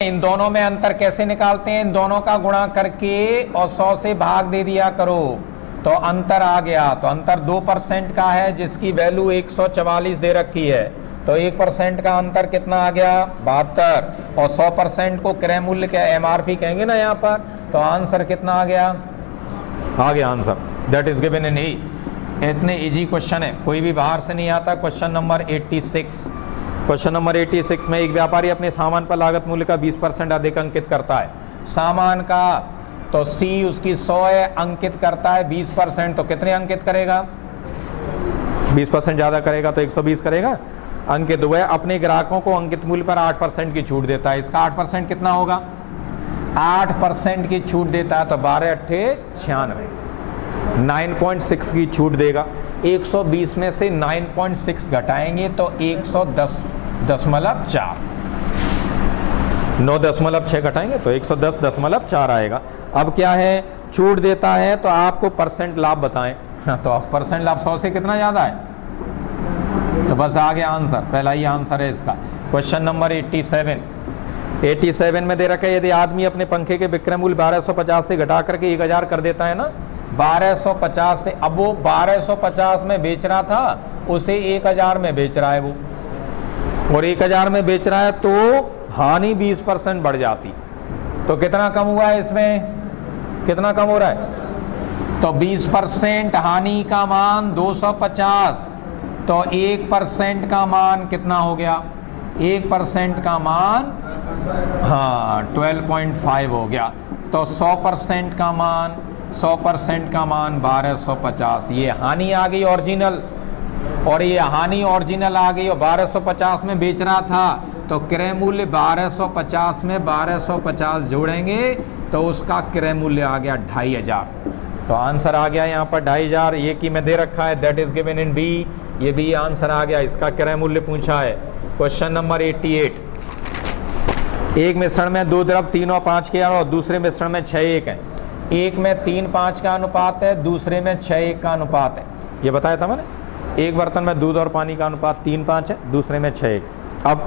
इन दोनों में अंतर कैसे निकालते हैं? इन दोनों का गुणा करके और 100 से भाग दे दिया करो तो अंतर आ गया। तो अंतर 2% का है जिसकी वैल्यू 144 दे रखी है, तो 1% का अंतर कितना आ गया? 72। और 100% को क्रय मूल्य क्या MRP कहेंगे ना यहाँ पर, तो आंसर कितना आ गया? आ गया answer, that is given in E. इतने इजी क्वेश्चन है, कोई भी बाहर से नहीं आता। Question number 86। क्वेश्चन नंबर 86 में एक व्यापारी अपने सामान पर लागत मूल्य का 20% अधिक अंकित करता है। सामान का तो C उसकी 100 है, अंकित करता है 20%, तो कितने अंकित करेगा? 20% ज़्यादा करेगा तो 120 करेगा अंकित। वह अपने ग्राहकों को अंकित मूल्य पर 8% की छूट देता है। इसका 8% कितना होगा? 8% की छूट देता है तो 12 अट्ठे 96, 9.6 की छूट देगा। 120 में से 9.6 घटाएंगे तो 110.4, 9.6 घटाएंगे तो 110.4 आएगा। अब क्या है, छूट देता है तो आपको परसेंट लाभ बताएं। तो आप परसेंट लाभ 100 से कितना ज़्यादा है, तो बस आ गया आंसर, पहला ही आंसर है इसका। क्वेश्चन नंबर 87 में दे रखा है, यदि आदमी अपने पंखे के विक्रय मूल्य 1250 से घटा करके 1000 कर देता है ना, 1250 से, अब वो 1250 में बेच रहा था, उसे 1000 में बेच रहा है वो, और 1000 में बेच रहा है तो हानि 20% बढ़ जाती। तो कितना कम हुआ है इसमें, कितना कम हो रहा है? तो 20% हानि का मान 250, तो 1% का मान कितना हो गया? 1% का मान 12.5 हो गया। तो 100% का मान 1250, ये हानि आ गई ओरिजिनल, और ये हानि ओरिजिनल आ गई और 1250 में बेच रहा था, तो क्रय मूल्य 1250 में 1250 जोड़ेंगे तो उसका क्रय मूल्य आ गया 2500। तो आंसर आ गया यहाँ पर 2500। ये की में दे रखा है, that is given in B, ये भी आंसर आ गया। इसका क्रय मूल्य पूछा है। Question number 88। एक मिश्रण में 2 द्रव 3 और 5 के और दूसरे मिश्रण में 6:1 है। एक में 3:5 का अनुपात है, दूसरे में 6:1 का अनुपात है। ये बताया था मैंने, एक बर्तन में दूध और पानी का अनुपात 3:5 है, दूसरे में 6:1। अब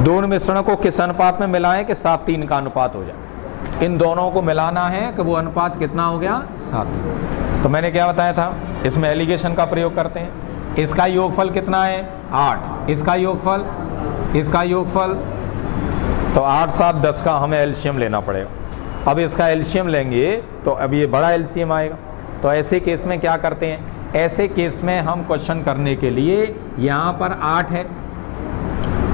दोनों मिश्रणों को किस अनुपात में मिलाएं कि 7:3 का अनुपात हो जाए? इन दोनों को मिलाना है कि वो अनुपात कितना हो गया? 7:3। तो मैंने क्या बताया था, इसमें एलिगेशन का प्रयोग करते हैं। इसका योगफल कितना है? 8। इसका योगफल, तो 8, 7, 10 का हमें एलसीएम लेना पड़ेगा। अब इसका एलसीएम लेंगे तो अब ये बड़ा एलसीएम आएगा। तो ऐसे केस में क्या करते हैं, ऐसे केस में हम क्वेश्चन करने के लिए, यहाँ पर 8 है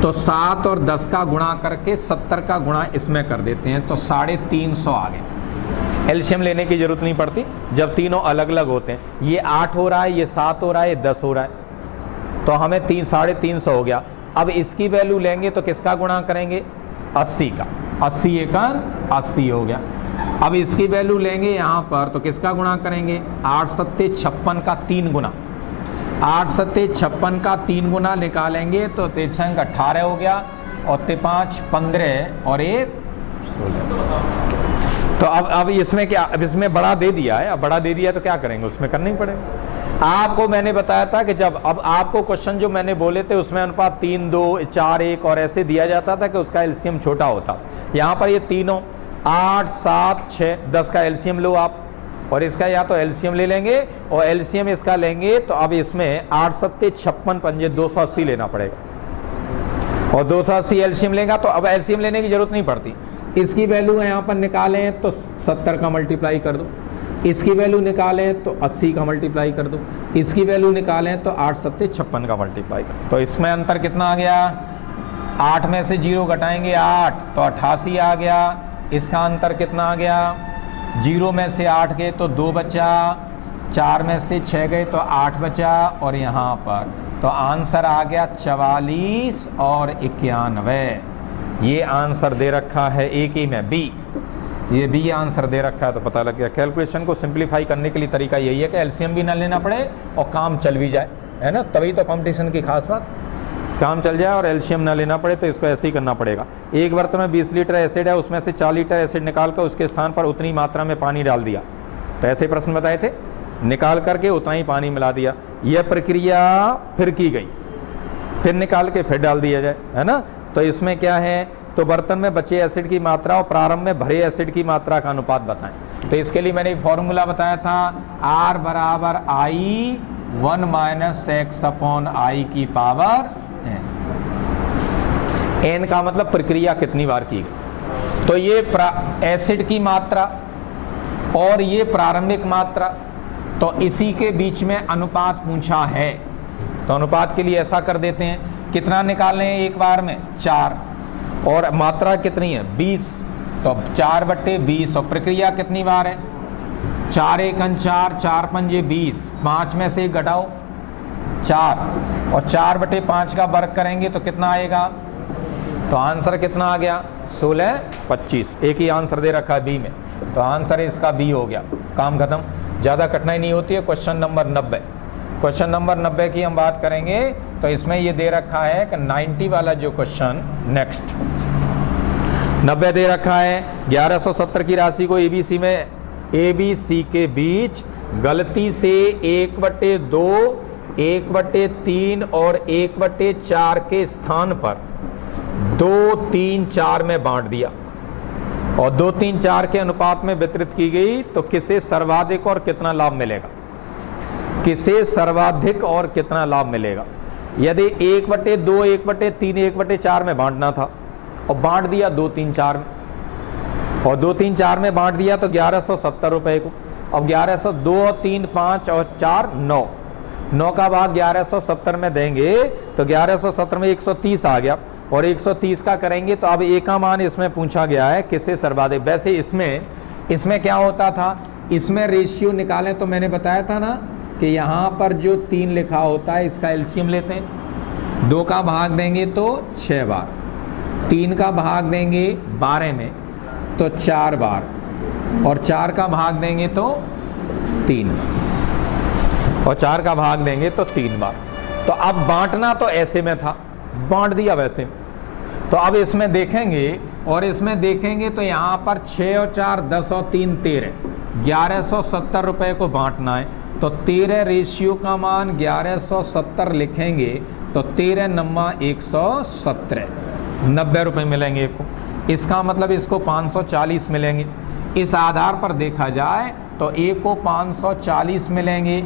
तो 7 और 10 का गुणा करके 70 का गुणा इसमें कर देते हैं, तो 350 आ गए। एलसीएम लेने की जरूरत नहीं पड़ती जब तीनों अलग अलग होते हैं। ये 8 हो रहा है, ये 7 हो रहा है, ये 10 हो रहा है, तो हमें 350 हो गया। अब इसकी वैल्यू लेंगे तो किसका गुणा करेंगे? 80 का। 80 एकन 80 हो गया। अब इसकी वैल्यू लेंगे यहाँ पर तो किसका गुणा करेंगे? 8 सत्ते 56 का 3 गुना, 8 सत्ते 56 का 3 गुना निकालेंगे तो 3 18 हो गया, और 5 15 और 1 16। तो अब इसमें क्या, अब इसमें बड़ा दे दिया है, अब बड़ा दे दिया तो क्या करेंगे, उसमें करना ही पड़ेगा। आपको मैंने बताया था कि जब, अब आपको क्वेश्चन जो मैंने बोले थे उसमें अनुपात 3, 2, 4, 1 और ऐसे दिया जाता था कि उसका एलसीएम छोटा होता। यहाँ पर ये तीनों 8, 7, 6, 10 का एलसीएम लो आप, और इसका या तो एलसीएम ले लेंगे और एलसीएम इसका लेंगे, तो अब इसमें 8 सत्ते 56 पंजे 280 लेना पड़ेगा, और 280 एलसीएम लेगा तो अब एलसीएम लेने की जरूरत नहीं पड़ती। इसकी वैल्यू यहाँ पर निकालें तो 70 का मल्टीप्लाई कर दो, इसकी वैल्यू निकालें तो 80 का मल्टीप्लाई कर दो, इसकी वैल्यू निकालें तो 8 सत्ते 56 का मल्टीप्लाई कर। तो इसमें अंतर कितना आ गया? 8 में से 0 घटाएंगे 8 तो 88 आ गया। इसका अंतर कितना आ गया? 0 में से 8 गए तो 2 बचा, 4 में से 6 गए तो 8 बचा, और यहाँ पर तो आंसर आ गया 44 और 91। ये आंसर दे रखा है एक ही में, बी। ये बी आंसर दे रखा है, तो पता लग गया। कैलकुलेशन को सिंप्लीफाई करने के लिए तरीका यही है कि एलसीएम भी ना लेना पड़े और काम चल भी जाए, है ना, तभी तो कंपटीशन की खास बात, काम चल जाए और एलसीएम ना लेना पड़े। तो इसको ऐसे ही करना पड़ेगा। एक बर्तन में 20 लीटर एसिड है, उसमें से 4 लीटर एसिड निकाल कर उसके स्थान पर उतनी मात्रा में पानी डाल दिया। तो ऐसे प्रश्न बताए थे, निकाल करके उतना ही पानी मिला दिया। यह प्रक्रिया फिर की गई, फिर निकाल के फिर डाल दिया जाए, है ना। तो इसमें क्या है तो बर्तन में बचे एसिड की मात्रा और प्रारंभ में भरे एसिड की मात्रा का अनुपात बताएं। तो इसके लिए मैंने एक फॉर्मूला बताया था, R बराबर I 1 minus x upon I की पावर n का मतलब प्रक्रिया कितनी बार की गई। तो ये एसिड की मात्रा और ये प्रारंभिक मात्रा, तो इसी के बीच में अनुपात पूछा है। तो अनुपात के लिए ऐसा कर देते हैं, कितना निकालने हैं एक बार में 4, और मात्रा कितनी है 20, तो 4/20। और प्रक्रिया कितनी बार है 4 एकन 4, 4 पंजे 20, 5 में से घटाओ 4, और 4/5 का वर्ग करेंगे तो कितना आएगा। तो आंसर कितना आ गया 16 25। एक ही आंसर दे रखा है बी में, तो आंसर इसका बी हो गया। काम खत्म, ज़्यादा कठिनाई नहीं होती है। क्वेश्चन नंबर 90, क्वेश्चन नंबर 90 की हम बात करेंगे। तो इसमें ये दे रखा है कि 90 वाला जो क्वेश्चन, नेक्स्ट 90 दे रखा है 1170 की राशि को ABC में ABC के बीच गलती से 1/2, 1/3 और 1/4 के स्थान पर 2, 3, 4 में बांट दिया और 2, 3, 4 के अनुपात में वितरित की गई, तो किसे सर्वाधिक और कितना लाभ मिलेगा। किसे सर्वाधिक और कितना लाभ मिलेगा। यदि 1/2, 1/3, 1/4 में बांटना था और बांट दिया 2, 3, 4 में, और 2, 3, 4 में बांट दिया तो 1170 रुपए को। अब 1100, 2, 3, 5 और 4 9, 9 का भाग 1170 में देंगे तो 1170 में 130 आ गया, और 130 का करेंगे तो अब एक का मान इसमें पूछा गया है किससे सर्वाधिक। वैसे इसमें क्या होता था, इसमें रेशियो निकालें तो मैंने बताया था ना कि यहाँ पर जो 3 लिखा होता है इसका एलसीएम लेते हैं, 2 का भाग देंगे तो 6 बार, 3 का भाग देंगे 12 में तो 4 बार, और 4 का भाग देंगे तो 3 बार, और 4 का भाग देंगे तो 3 बार। तो अब बांटना तो ऐसे में था, बांट दिया वैसे। तो अब इसमें देखेंगे, और इसमें देखेंगे तो यहाँ पर 6 और 4 10 और 3 13, 1170 रुपए को बांटना है। तो 13 रेशियो का मान 1170 लिखेंगे तो 13 नम्मा 117, 90 रुपए मिलेंगे को। इसका मतलब इसको 540 मिलेंगे। इस आधार पर देखा जाए तो एक को 540 मिलेंगे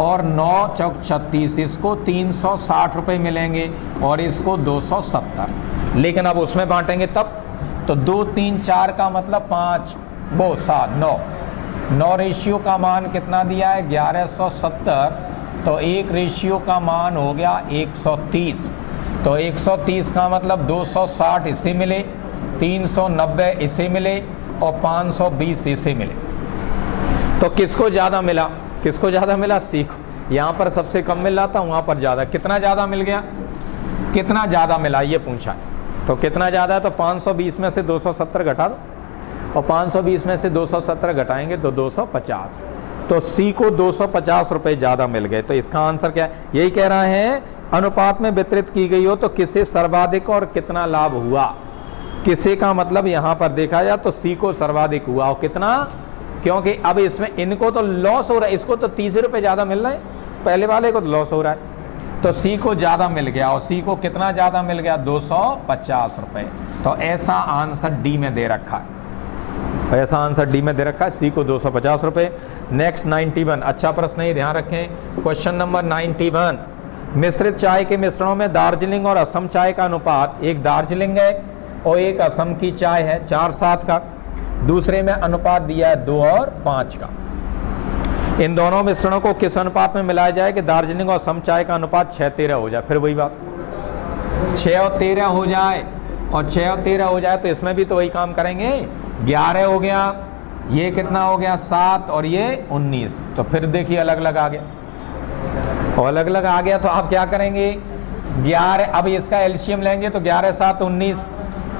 और 9 चौक 36, इसको 360 रुपए मिलेंगे और इसको 270। लेकिन अब उसमें बांटेंगे तब तो 2, 3, 4 का मतलब 5, वो 7, 9 रेशियो का मान कितना दिया है 1170, तो एक रेशियो का मान हो गया 130। तो 130 का मतलब 260 इसे मिले, 390 इसे मिले और 520 इसे मिले। तो किसको ज़्यादा मिला, किसको ज़्यादा मिला, सी को। यहाँ पर सबसे कम मिल रहा था, वहाँ पर ज़्यादा। कितना ज़्यादा मिल गया, कितना ज़्यादा मिला ये पूछा। तो कितना ज़्यादा है, तो 520 में से 270 घटा दो, और 520 में से 270 घटाएंगे तो 250। तो सी को 250 रुपये ज़्यादा मिल गए। तो इसका आंसर क्या है, यही कह रहा है अनुपात में वितरित की गई हो तो किसे सर्वाधिक और कितना लाभ हुआ। किसे का मतलब यहाँ पर देखा जाए तो सी को सर्वाधिक हुआ, और कितना, क्योंकि अब इसमें इनको तो लॉस हो रहा है, इसको तो 30 रुपये ज़्यादा मिल रहा है, पहले वाले को तो लॉस हो रहा है। तो सी को ज़्यादा मिल गया, और सी को कितना ज़्यादा मिल गया 250 रुपये। तो ऐसा आंसर डी में दे रखा है, ऐसा आंसर डी में दे रखा है, सी को 250 रुपये। नेक्स्ट 91, अच्छा प्रश्न है, ध्यान रखें। क्वेश्चन नंबर 91, मिश्रित चाय के मिश्रणों में दार्जिलिंग और असम चाय का अनुपात, एक दार्जिलिंग है और एक असम की चाय है 4:7 का, दूसरे में अनुपात दिया है 2 और 5 का। इन दोनों मिश्रणों को किस अनुपात में मिलाया जाए कि दार्जिलिंग और असम चाय का अनुपात 6:13 हो जाए। फिर वही बात, 6 और 13 हो जाए, और 6 और 13 हो जाए तो इसमें भी तो वही काम करेंगे। 11 हो गया, ये कितना हो गया 7 और ये 19। तो फिर देखिए अलग अलग आ गया, और अलग अलग आ गया तो आप क्या करेंगे 11, अब इसका एलसीएम लेंगे तो 11 7 19,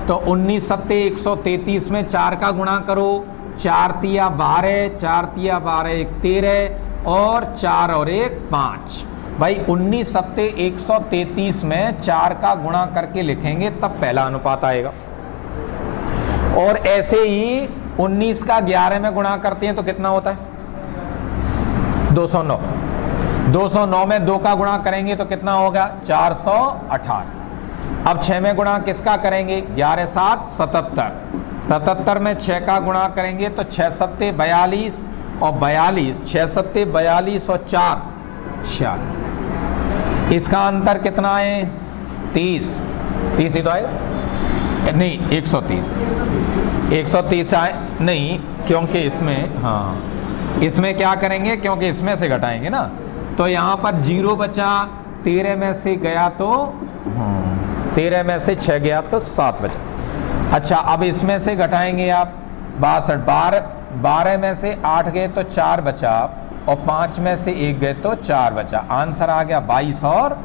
तो 19 7 133 में 4 का गुणा करो, 4 तिया 12, 4 तिया 12 1 13 और 4 और 1 5। भाई 19 7 133 में 4 का गुणा करके लिखेंगे तब पहला अनुपात आएगा। और ऐसे ही 19 का 11 में गुणा करते हैं तो कितना होता है 209। 209 में 2 का गुणा करेंगे तो कितना होगा 418। अब 6 में गुणा किसका करेंगे? 11 7 77, 77 में 6 का गुणा करेंगे तो 6 सत्ते 42 और 42, 6 सत्ते 42 और 4 46। इसका अंतर कितना है? 30, 30 ही तो आए नहीं, 130, 130 आए नहीं, क्योंकि इसमें, हाँ इसमें क्या करेंगे, क्योंकि इसमें से घटाएंगे ना, तो यहाँ पर 0 बचा, 13 में से गया तो 13 में से 6 गया तो 7 बचा। अच्छा, अब इसमें से घटाएंगे आप 62, 12 में से 8 गए तो 4 बचा और 5 में से 1 गए तो 4 बचा। आंसर आ गया 22 और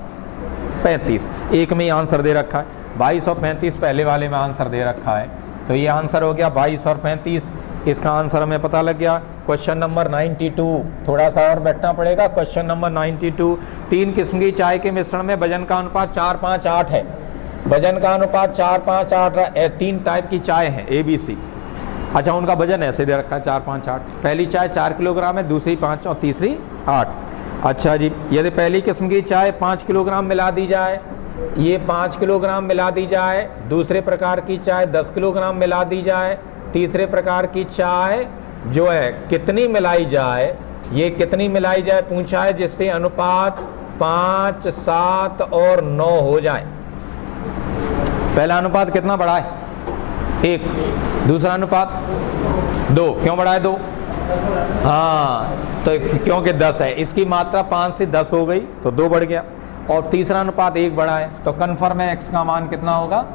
35। एक में ही आंसर दे रखा है, 22 और 35 पहले वाले में आंसर दे रखा है, तो ये आंसर हो गया 22 और 35। इसका आंसर हमें पता लग गया। क्वेश्चन नंबर 92, थोड़ा सा और बैठना पड़ेगा। क्वेश्चन नंबर 92, 3 किस्म की चाय के मिश्रण में वजन का अनुपात 4 5 8 है। वजन का अनुपात 4 5 8 है। 3 टाइप की चाय है ABC। अच्छा, उनका वजन ऐसे दे रखा है 4 5 8। पहली चाय 4 किलोग्राम है, दूसरी 5 और तीसरी 8। अच्छा जी, यदि पहली किस्म की चाय 5 किलोग्राम मिला दी जाए, ये 5 किलोग्राम मिला दी जाए, दूसरे प्रकार की चाय 10 किलोग्राम मिला दी जाए, तीसरे प्रकार की चाय जो है कितनी मिलाई जाए, ये कितनी मिलाई जाए पूछा है, जिससे अनुपात 5 7 और 9 हो जाए। पहला अनुपात कितना बढ़ा है? 1। दूसरा अनुपात 2। क्यों बढ़ा है 2? हाँ, तो क्योंकि 10 है, इसकी मात्रा 5 से 10 हो गई तो 2 बढ़ गया। और तीसरा अनुपात 1 बढ़ा है, तो कन्फर्म है x का मान कितना होगा?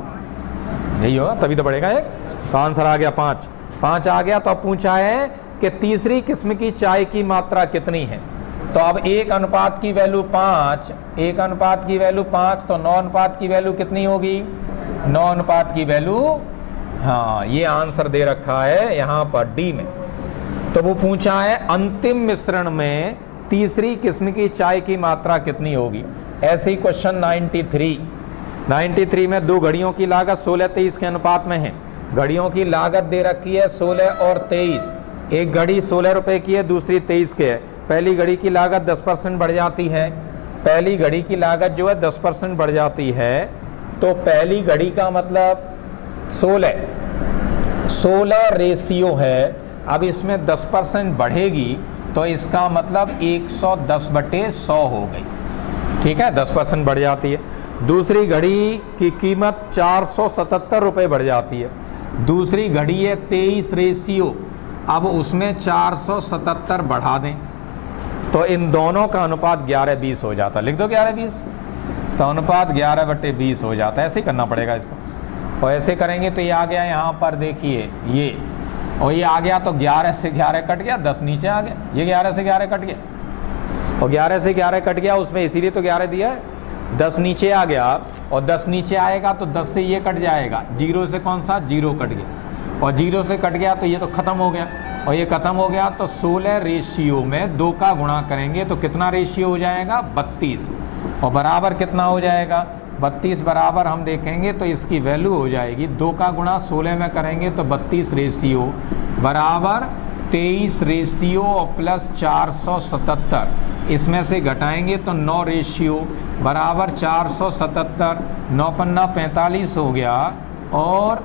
यही होगा, तभी तो बढ़ेगा 1। तो आंसर आ गया 5। 5 आ गया। तो अब पूछा है कि तीसरी किस्म की चाय की मात्रा कितनी है। तो अब 1 अनुपात की वैल्यू 5, 1 अनुपात की वैल्यू 5, तो 9 अनुपात की वैल्यू कितनी होगी? 9 अनुपात की वैल्यू, हाँ ये आंसर दे रखा है यहाँ पर डी में। तो वो पूछा है अंतिम मिश्रण में तीसरी किस्म की चाय की मात्रा कितनी होगी। ऐसे ही क्वेश्चन 93 में 2 घड़ियों की लागत 16 23 के अनुपात में है। घड़ियों की लागत दे रखी है 16 और 23। एक घड़ी 16 रुपए की है, दूसरी 23 के है। पहली घड़ी की लागत 10% बढ़ जाती है। पहली घड़ी की लागत जो है 10% बढ़ जाती है, तो पहली घड़ी का मतलब 16 रेशियो है। अब इसमें 10% बढ़ेगी तो इसका मतलब 110/100 हो गई। ठीक है, 10% बढ़ जाती है। दूसरी घड़ी की कीमत 477 रुपये बढ़ जाती है। दूसरी घड़ी है 23 रेशियो, अब उसमें 477 बढ़ा दें तो इन दोनों का अनुपात 11-20 हो जाता है। लिख दो 11-20, तो अनुपात 11/20 हो जाता है। ऐसे ही करना पड़ेगा इसको। और ऐसे करेंगे तो ये आ गया यहाँ पर, देखिए ये, और ये आ गया तो 11 से 11 कट गया, 10 नीचे आ गया। ये 11 से 11 कट गया और 11 से 11 कट गया, उसमें इसीलिए तो 11 दिया है। 10 नीचे आ गया और 10 नीचे आएगा तो 10 से ये कट जाएगा, 0 से कौन सा 0 कट गया, और 0 से कट गया तो ये तो ख़त्म हो गया, और ये ख़त्म हो गया तो 16 रेशियो में 2 का गुणा करेंगे तो कितना रेशियो हो जाएगा? 32। और बराबर कितना हो जाएगा? 32 बराबर हम देखेंगे तो इसकी वैल्यू हो जाएगी 2 का गुणा 16 में करेंगे तो 32 रेशियो बराबर 23 रेशियो और प्लस 477। इसमें से घटाएंगे तो 9 रेशियो बराबर 477। 9 पन्ना 45 हो गया, और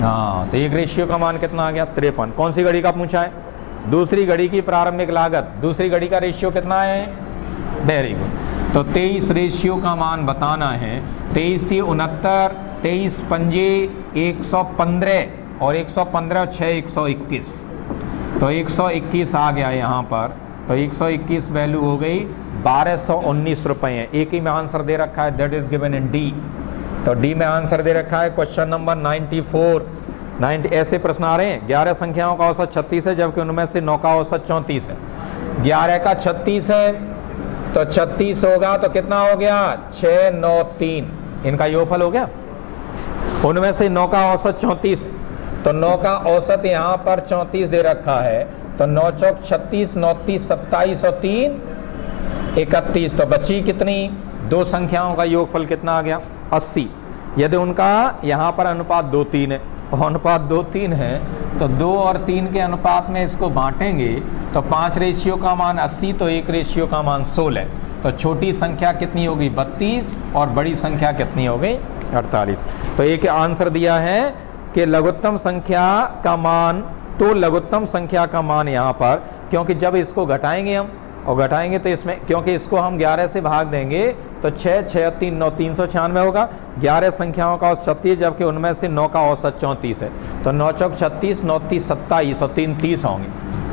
हाँ तो एक रेशियो का मान कितना आ गया? 53। कौन सी घड़ी का पूछा है? दूसरी घड़ी की प्रारंभिक लागत। दूसरी घड़ी का रेशियो कितना है? Very good. तो 23 रेशियो का मान बताना है। 23 थी 69, 23 पंजे 115 और 115 और 6 121, तो 121 आ गया यहाँ पर। तो 121 वैल्यू हो गई 1219 रुपये है। एक ही में आंसर दे रखा है, that is given in D. तो डी में आंसर दे रखा है क्वेश्चन नंबर 94। ऐसे प्रश्न आ रहे हैं। 11 संख्याओं का औसत 36 है, जबकि उनमें से 9 का औसत 34 है। 11 का 36 है तो 36 होगा तो कितना हो गया? 6 9 3, इनका योगफल हो गया। उनमें से 9 का औसत 34, तो 9 का औसत यहाँ पर 34 दे रखा है, तो 9 चौक 36, 9 30 27 और 3 31, तो बची कितनी? 2 संख्याओं का योगफल कितना आ गया? 80। यदि उनका यहाँ पर अनुपात 2-3 है, अनुपात 2-3 है तो 2 और 3 के अनुपात में इसको बांटेंगे तो 5 रेशियो का मान 80, तो 1 रेशियो का मान 16। तो छोटी संख्या कितनी होगी 32 और बड़ी संख्या कितनी होगी 48। तो एक आंसर दिया है कि लघुत्तम संख्या का मान, तो लघुत्तम संख्या का मान यहाँ पर, क्योंकि जब इसको घटाएंगे हम और घटाएंगे तो इसमें, क्योंकि इसको हम 11 से भाग देंगे तो 6, 6, 3, 9, 396 होगा। 11 संख्याओं का औसत 36, जबकि उनमें से 9 का औसत 34 है। तो 9 चौक 36, 9 30 27 और 3 30 होंगे,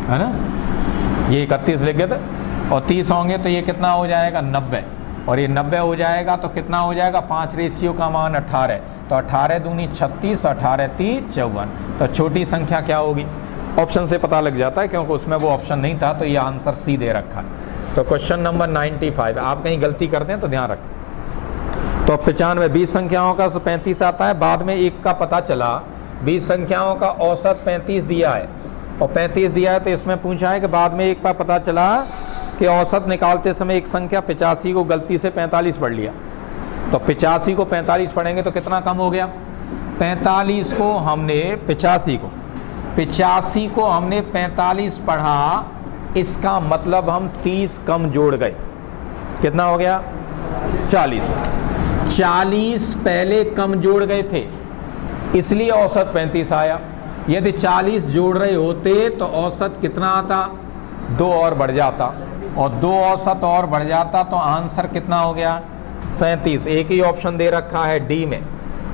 है ना। ये 31 लिखे थे और 30 होंगे तो ये कितना हो जाएगा 90, और ये 90 हो जाएगा तो कितना हो जाएगा 5 रेशियो का मान 18, तो 18 दूनी 36, 18 3 54। तो छोटी संख्या क्या होगी, ऑप्शन से पता लग जाता है, क्योंकि उसमें वो ऑप्शन नहीं था, तो ये आंसर सी दे रखा है। तो क्वेश्चन नंबर 95, आप कहीं गलती करते हैं तो ध्यान रखें। तो 95 20 संख्याओं का 35 आता है, बाद में एक का पता चला 20 संख्याओं का औसत 35 दिया है और 35 दिया है, तो इसमें पूछा है कि बाद में एक का पता चला कि औसत निकालते समय एक संख्या 85 को गलती से 45 पढ़ लिया। तो 85 को 45 पढ़ेंगे तो कितना कम हो गया, 45 को हमने 85 को हमने 45 पढ़ा, इसका मतलब हम 30 कम जोड़ गए, कितना हो गया 40 पहले कम जोड़ गए थे, इसलिए औसत 35 आया। यदि 40 जोड़ रहे होते तो औसत कितना आता, 2 और बढ़ जाता, और 2 औसत और बढ़ जाता तो आंसर कितना हो गया 37। एक ही ऑप्शन दे रखा है डी में।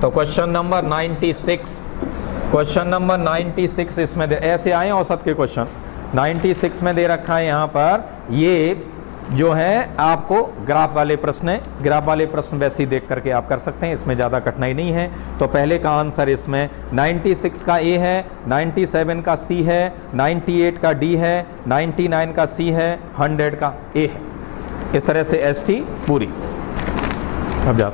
तो क्वेश्चन नंबर 96 इसमें ऐसे आए औसत के क्वेश्चन 96 में दे रखा है यहाँ पर। ये जो है आपको ग्राफ वाले प्रश्न है, ग्राफ वाले प्रश्न वैसे ही देख करके आप कर सकते हैं, इसमें ज़्यादा कठिनाई नहीं है। तो पहले का आंसर इसमें 96 का ए है, 97 का सी है, 98 का डी है, 99 का सी है, 100 का ए है। इस तरह से एसटी पूरी। अब जा